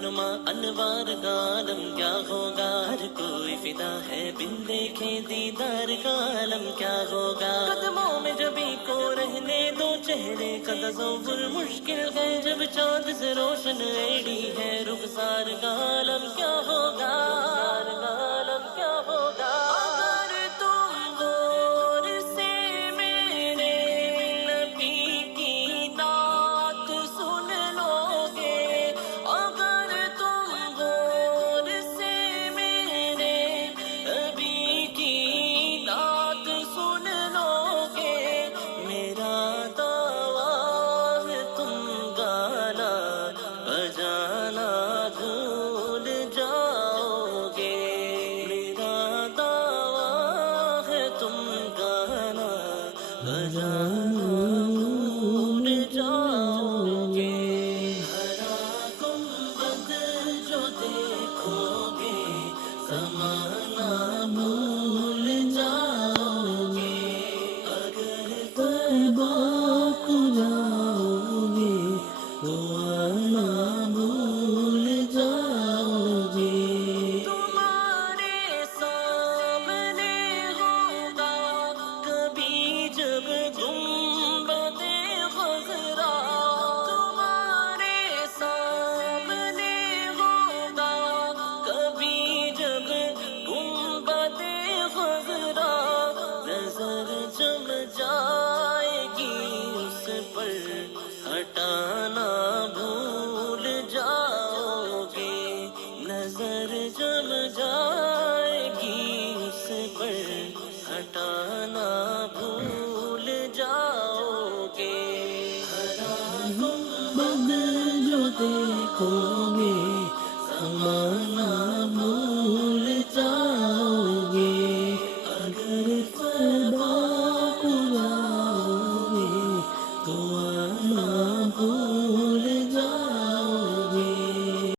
نما انوار کا عالم کیا ہوگا، ہر کوئی فدا ہے بن دیکھے دیدار کا عالم کیا ہوگا، قدموں میں جبھی کو رہنے دو چہرے کا تصور مشکل ہے، جب چاند سے روشن ایڑی ہے رخسار کا عالم کیا ہوگا، رخسار کا عالم کیا ہوگا، اگر تم غور سے میرے نبی کی نعت سن لو گے، اگر تم غور سے میرے نبی کی نعت سن لو گے، میرا دعویٰ ہے تم گانا بجانا بھول جاؤ گے، میرا دعویٰ ہے تم گانا بجانا